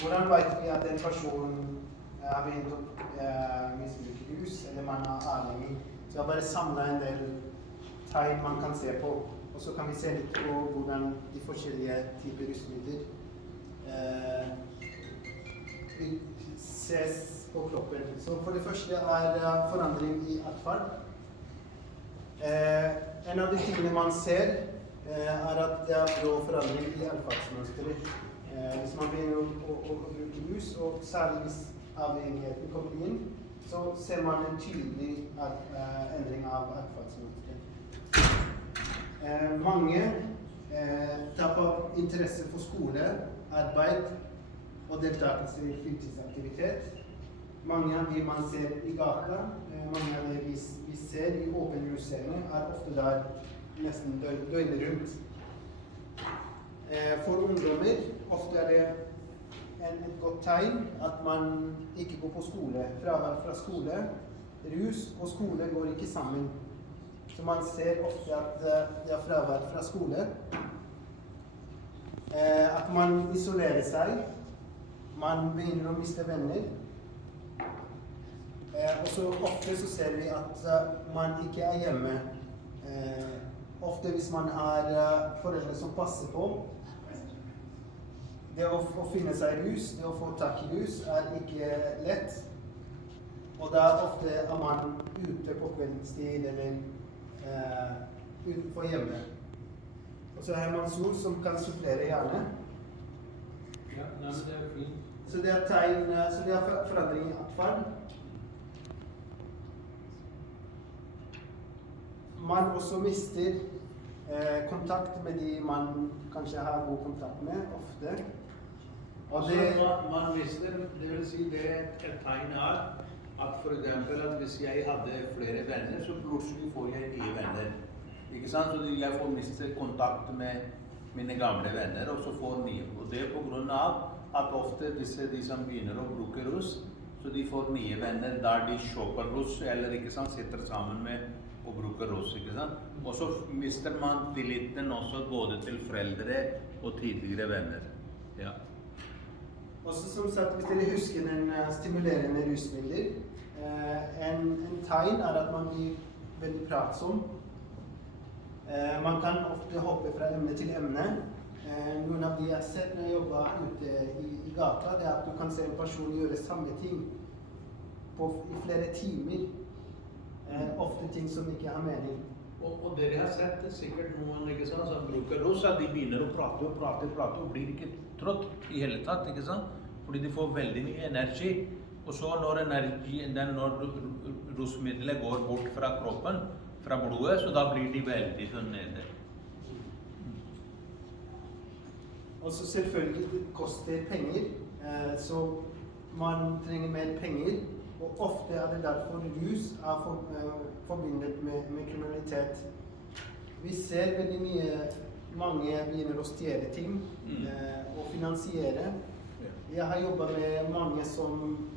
Hvordan vet vi at en person har begynt å misbruke rus, eller man er avhengig? Så jeg har bare samlet en del tegn man kan se på, og så kan vi se litt på hvordan de forskjellige typer rusmidler ses på kroppen. Så for det første er forandring i atferd. En av de tingene man ser er at det er brå forandring i atferdsmønsteret. Hvis man begynner å bruke rus, og særlig hvis avhengigheten kommer inn, så ser man en tydelig endring av atferdsmønsteret. Mange taper interesse for skole, arbeid og deltakelse i fritidsaktivitet. Mange av de man ser i gata, mange av de vi ser i åpne museene, er ofte der nesten døgnet rundt. For ungdommer ofte er det et godt tegn at man ikke går på skole. Fravær fra skole, rus og skole går ikke sammen. Så man ser ofte at det er fravær fra skole. At man isolerer seg. Man begynner å miste venner. Og så ofte så ser vi at man ikke er hjemme. Ofte hvis man har foreldre som passer på. Det å finne seg rus, det å få tak i rus, er ikke lett. Og da ofte er man ute på kveldstid eller utenfor hjemme. Og så har man sol som kan supplere gjerne. Ja, nei, men det er fint. Så det er tegn, så det er forandring i atferd. Man også mister kontakt med de man kanskje har god kontakt med ofte. Og man mister, det vil si det et tegn er at for eksempel at hvis jeg hadde flere venner, så plutselig får jeg nye venner. Ikke sant? Så jeg får miste kontakt med mine gamle venner, og så får nye. Og det er på grunn av at ofte de som begynner å bruke rus, så de får nye venner der de kjøper rus, eller ikke sant, sitter sammen med og bruker rus, ikke sant? Og så mister man tilliten også både til foreldre og tidligere venner. Ja. Også som sagt, hvis dere husker den stimulerende rusmidler, en tegn er at man blir veldig pratsom. Man kan ofte hoppe fra emne til emne. Noen av de jeg har sett når jeg jobber ute i gata, det er at du kan se en person gjøre samme ting i flere timer. Ofte ting som ikke har mening. Og dere har sett det sikkert noen, ikke sant, som bruker rus, at de begynner å prate og blir ikke trådt i hele tatt, ikke sant? Fordi de får veldig mye energi. Og så når rusmiddelet går bort fra kroppen, fra blodet, så da blir de veldig sånn nede. Og så selvfølgelig det koster penger, så man trenger mer penger. Og ofte er det derfor rus er forbundet med kriminalitet. Vi ser veldig mange begynner å stjele ting og finansiere. Jeg har jobbet med mange som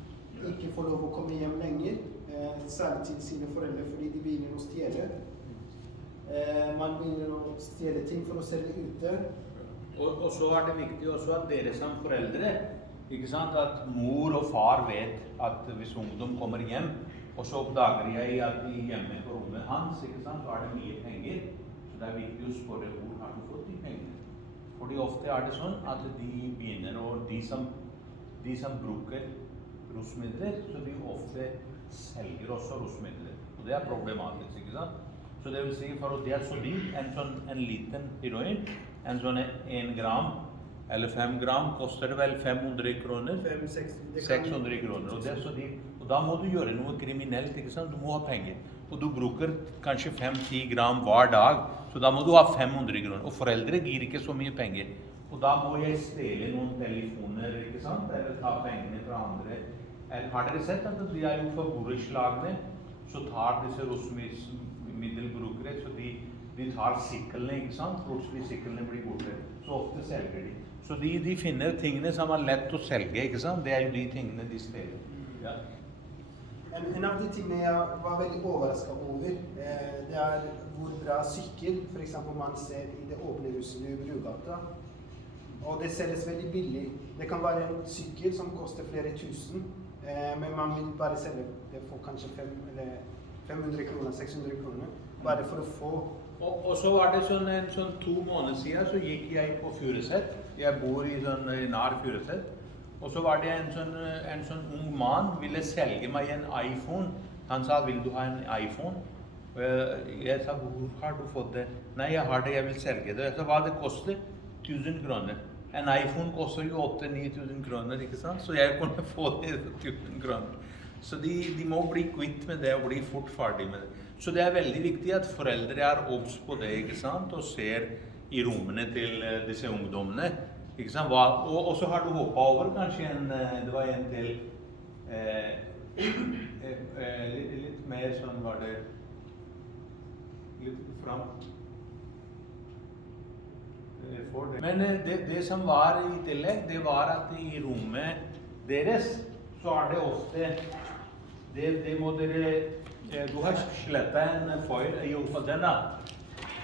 ikke får lov å komme hjem lenger, særlig til sine foreldre fordi de begynner å stjele. Man begynner å stjele ting for å selge ute. Og så er det viktig også at dere som foreldre, ikke sant, at mor og far vet at hvis ungdom kommer hjem, og så oppdager jeg at de hjemme på rommet hans, ikke sant, så er det mye penger. Så det er viktig å spørre hvor har du fått de pengene. Fordi ofte er det sånn at de begynner, og de som bruker rusmidler, så de ofte selger også rusmidler. Og det er problematisk, ikke sant? Så det vil si, for det er så dyrt, en liten heroin, en sånn 1 gram, eller 5 gram koster det vel 500 kroner? 600 kroner, og det er så dyrt. Og da må du gjøre noe kriminelt, ikke sant? Du må ha penger. Og du bruker kanskje 5-10 gram hver dag, så da må du ha 500 kroner. Og foreldre gir ikke så mye penger. Og da må jeg stjele noen telefoner, ikke sant? Eller ta pengene fra andre. Har dere sett at de er jo for borettslagene, så tar disse rusmiddelbrukere, så de tar syklene, ikke sant? Plutselig syklene blir borte. Så ofte selger de. Så de finner tingene som er lett å selge, ikke sant? Det er jo de tingene de stjeler. Ja. En av de tingene jeg var veldig overrasket over, det hvor bra sykkel, for eksempel man ser i det åpne huset i Brugata. og det selges veldig billig. Det kan være en sykkel som koster flere tusen, men man vil bare selge det for kanskje 500 kroner, 600 kroner, bare for å få. Og så var det en 2 måneder siden, så gikk jeg på Furuset. Jeg bor i nær Furuset. Og så var det en ung mann ville selge meg en iPhone. Han sa, vil du ha en iPhone? Jeg sa, hvor har du fått det? Nei, jeg har det, jeg vil selge det. Så hva det koster? 1000 kroner. En iPhone koster jo 8-9 000 kroner, ikke sant? Så jeg kunne få det 1000 kroner. Så de må bli kvitt med det og bli fort ferdig med det. Så det er veldig viktig at foreldre er obs på det, ikke sant? Og ser i rommene til disse ungdommene. Ikke sant? Og så har du hoppet over kanskje det var en til litt mer sånn var det litt fram. Men det som var i tillegg, det var at i rommet deres så er det ofte det må dere du har slettet en foil i oppå den da.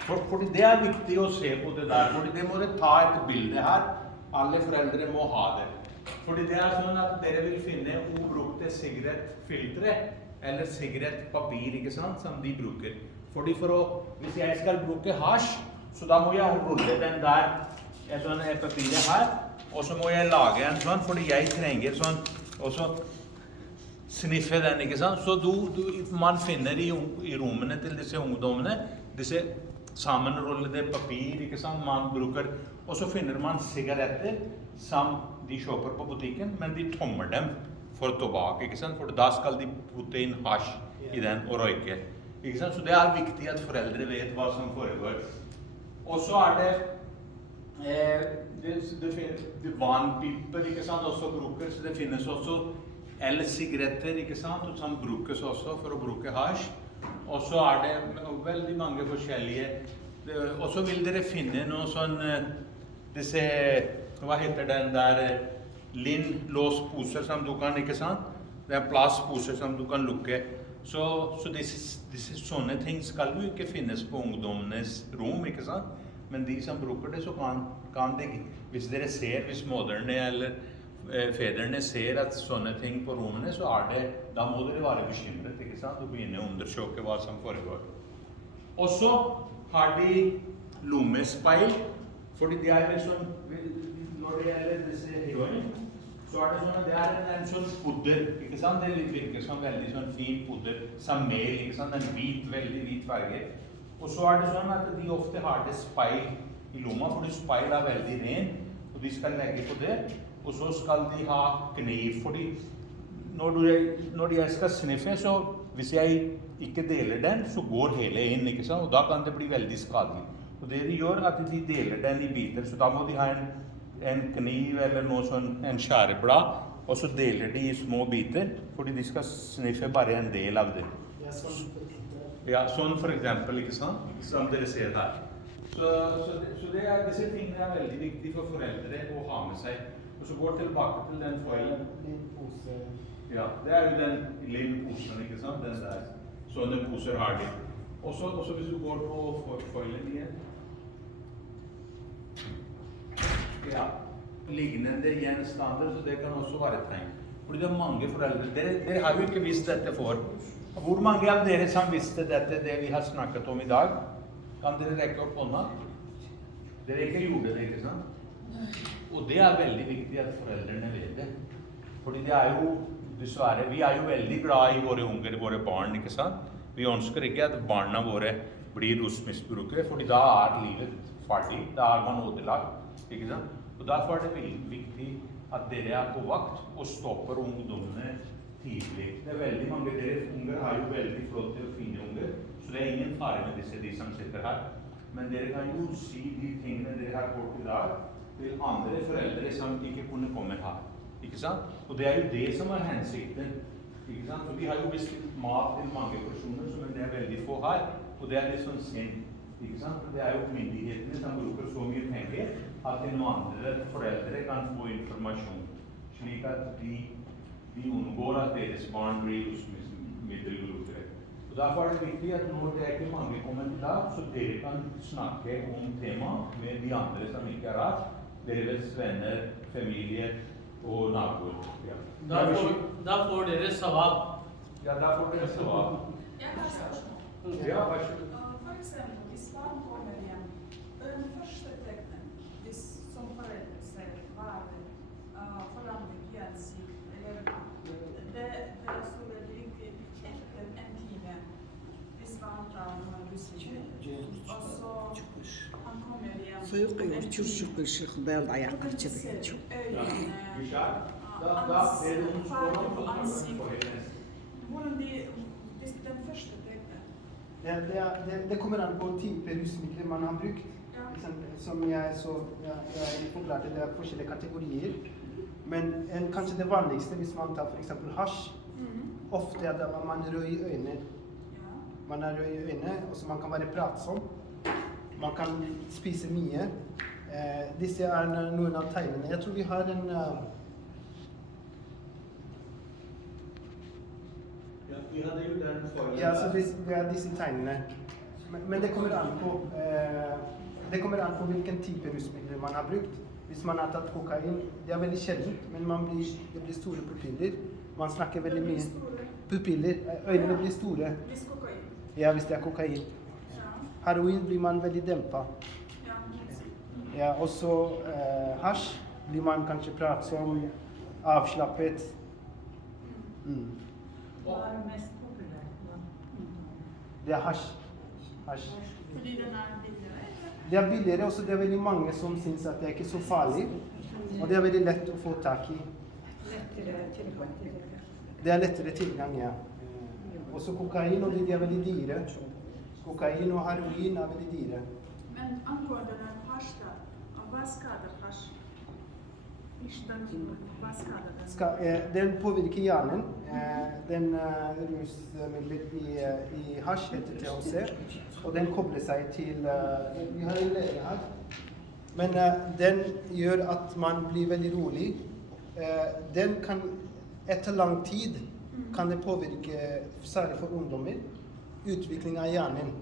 Fordi det er viktig å se på det der, fordi det må dere ta et bilde her. Alle foreldre må ha det. Fordi det er sånn at dere vil finne ubrukte sigarettfiltre eller sigarettpapir, ikke sant, som de bruker. Fordi hvis jeg skal bruke hasj, så da må jeg rulle den der, papiret her, og så må jeg lage en sånn, fordi jeg trenger sånn, og så sniffe den, ikke sant? Så man finner i rommene til disse ungdommene, disse sammenrullede papir, ikke sant, man bruker, og så finner man sigaretter som de kjøper på butikken, men de tommer dem for tobakk, ikke sant, for da skal de putte inn hasj i den og røyke, ikke sant, så det er viktig at foreldre vet hva som foregår. Og så er det vannpiper, ikke sant, også bruker, så det finnes også el-sigaretter, ikke sant, som brukes også for å bruke hasj. Og så er det veldig mange forskjellige, og så vil dere finne noe sånn, disse, hva heter den der, låsposer som du kan, ikke sant? Det er plastposer som du kan lukke. Så disse sånne ting skal jo ikke finnes på ungdommenes rom, ikke sant? Men de som bruker det, så kan det, hvis dere ser, hvis moderne eller fedrene ser at sånne ting på rommene, så da må dere være bekymret, ikke sant? Og begynne å undersøke hva som foregår. Og så har de lommespeil, fordi de er liksom, når det gjelder disse heroin, så er det sånn at det er en sånn pudder, ikke sant? Det virker som veldig sånn fin pudder, som mel, ikke sant? En veldig hvit farge. Og så er det sånn at de ofte har det speil i lomma, fordi speil er veldig ren, og de skal legge på det. Og så skal de ha kniv, fordi når jeg skal sniffe, så hvis jeg ikke deler den, så går hele inn, ikke sant? Og da kan det bli veldig skadelig. Og det de gjør, at de deler den i biter, så da må de ha en kniv eller noe sånn, en skjæreblad, og så deler de i små biter, fordi de skal sniffe bare en del av det. Ja, sånn for eksempel, ikke sant? Som dere ser her. Så disse tingene er veldig viktige for foreldre å ha med seg. Og så går tilbake til den foilen. Linnpose. Ja, det er jo den linnposen, ikke sant? Den der. Sånne poser har de. Og så hvis du går på foilen igjen. Ja, lignende gjenstander, så det kan også være et tegn. Fordi det er mange foreldre. Dere har jo ikke visst dette før. Hvor mange av dere som visste dette, det vi har snakket om i dag? Kan dere rekke opp hånda? Dere ikke gjorde det, ikke sant? Og det er veldig viktig at foreldrene vet det. Fordi det er jo, dessverre, vi er jo veldig glad i våre unger, våre barn, ikke sant? Vi ønsker ikke at barna våre blir rusmisbrukere, fordi da er livet ferdig, da er man ødelagt, ikke sant? Og derfor er det veldig viktig at dere er på vakt og stopper ungdommene tidlig. Det er veldig mange, dere unger har jo veldig flotte og fine unger, så det er ingen fare med de som sitter her. Men dere kan jo si de tingene dere har gjort i dag, til andre foreldre som ikke kunne komme her, ikke sant? Og det er jo det som er hensikten, ikke sant? Så vi har jo bestilt mat til mange personer, men det er veldig få her, og det er litt sånn synd, ikke sant? Det er jo myndighetene som bruker så mye penger, at de andre foreldre kan få informasjon, slik at de unngår at deres barn blir rusmiddelbrukere. Og derfor er det viktig at når det er ikke mange kommer til dag, så dere kan snakke om tema med de andre som ikke er her, deres venner, familie og naboer. Ja. Da får dere savab. Ja, da får dere svar. Jeg har spørsmål. Ja, vær så god. For eksempel, hvis barn kommer hjem, den første tegnen, hvis som foreldre ser barnet forandring i ansikt, eller det står veldig viktig etter en time, hvis barn tar noen rusmidler, og så han kommer hjem, فيقيم تشوف الشيخ بيض عياقر تبعته Güzel. Da er det noen spørsmål som kan forholdes. hvordan den første tegnen. Det kommer an på type rusmidler man har brukt. Ja. Som jeg forklarte, det er forskjellige kategorier. Men kanskje det vanligste hvis man tar for eksempel hasj, ofte er det at man er rød i øynene. Ja. Man er rød i øynene, og så man kan være pratsom. Man kan spise mye. Disse er noen av tegnene. Jeg tror vi har en... Ja, vi hadde jo den forrige. Ja, så vi har disse tegnene. Men det kommer an på hvilken type rusmidler man har brukt. Hvis man har tatt kokain, det er veldig sjeldent, men det blir store pupiller. Man snakker veldig mye. Pupiller, øynene blir store. Hvis kokain. Ja, hvis det er kokain. Ja. Heroin blir man veldig dempet. Ja. Ja, også hasj blir man kanskje pratsom, avslappet. Hva er mest populært? Det er hasj. Hasj. Fordi den er billigere, eller? Det er billigere, og så det er veldig mange som synes at det er ikke så farlig. Og det er veldig lett å få tak i. Lettere tilgang til det. Det er lettere tilgang, ja. Også kokain, og de er veldig dyre. Kokain og heroin er veldig dyre. Men angående den hasj da, hva skader hasj? Hva skader den? Den påvirker hjernen. Den rusmidlet i hasj heter THC, og den kobler seg til vi har en lege her. Men den gjør at man blir veldig rolig. Den kan, etter lang tid, kan det påvirke, særlig for ungdommer, utvikling av hjernen.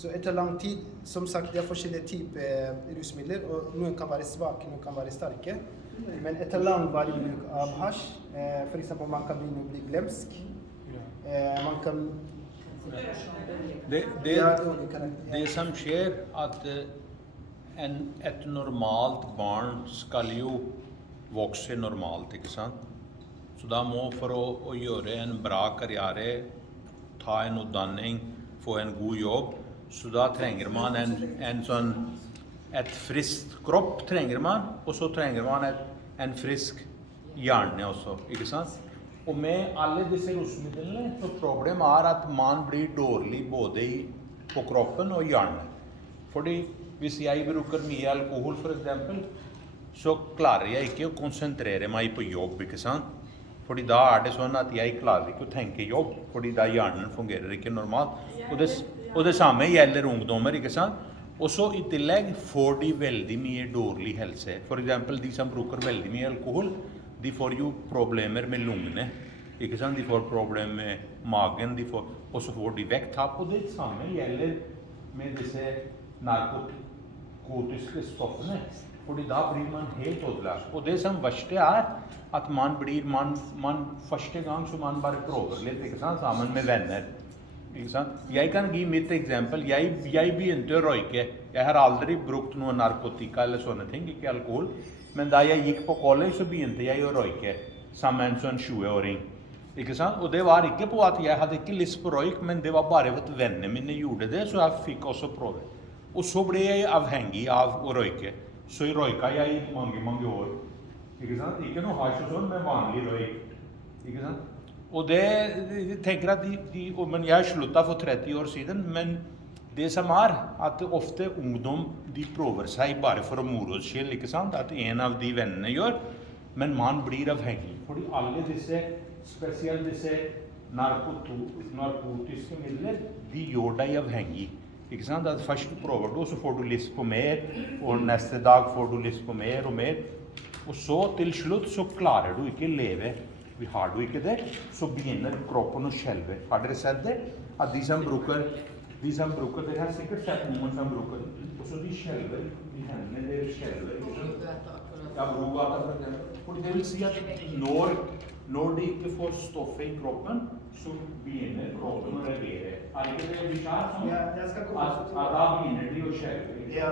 Så etter lang tid, som sagt, det er forskjellige typer rusmidler, og noen kan være svake, noen kan være sterke. Men etter langvarig bruk av hasj, for eksempel man kan begynne å bli glemsk. Man kan... Det som skjer at et normalt barn skal jo vokse normalt, ikke sant? Så da må for å gjøre en bra karriere, ta en utdanning, få en god jobb, så da trenger man et friskt kropp trenger man, og så trenger man en frisk hjerne også, ikke sant? Og med alle disse rusmidlene, så problemet er at man blir dårlig både på kroppen og hjernen. Fordi hvis jeg bruker mye alkohol for eksempel, så klarer jeg ikke å konsentrere meg på jobb, ikke sant? Fordi da er det sånn at jeg klarer ikke å tenke jobb, fordi da hjernen fungerer ikke normalt. Og det samme gjelder ungdommer, ikke sant? Og så i tillegg får de veldig mye dårlig helse. For eksempel de som bruker veldig mye alkohol, de får jo problemer med lungene, ikke sant? De får problemer med magen, og så får de vekttap. Og det samme gjelder med disse narkotiske stoffene, fordi da blir man helt ødelagt. Og det som verste er, at første gang så man bare prøver litt, ikke sant? Sammen med venner. Ikke sant? Jeg kan gi mitt eksempel. Jeg begynte å røyke. Jeg har aldri brukt noe narkotika eller sånne ting, ikke alkohol. Men da jeg gikk på college, så begynte jeg å røyke sammen med en sånn 20-åring. Ikke sant? Og det var ikke på at jeg hadde ikke lyst på røyk, men det var bare at vennene mine gjorde det, så jeg fikk også prøve. Og så ble jeg avhengig av å røyke. Så røyka jeg i mange, mange år. Ikke sant? Ikke noe hasj og sånn, men vanlig røyk. Ikke sant? Og det, jeg tenker at men jeg sluttet for 30 år siden, men det som er, at ofte ungdom, de prøver seg bare for å moro skyld, ikke sant? At en av de vennene gjør, men man blir avhengig. Fordi alle disse, spesielt disse narkotiske midler, de gjør deg avhengig. Ikke sant? At først prøver du, så får du lyst på mer, og neste dag får du lyst på mer og mer. Og så til slutt så klarer du ikke leve. Har du ikke det, så begynner kroppen å skjelve. Har dere sett det? At de som bruker de som bruker, dere har sikkert sett noen som bruker, også de skjelver i hendene, dere skjelver. Ja, Brogata for eksempel. For det vil si at når de ikke får stoffet i kroppen, så begynner kroppen å reagere. Er ikke det Bishar som? Ja, jeg skal komme Da begynner de å skjelve. Ja,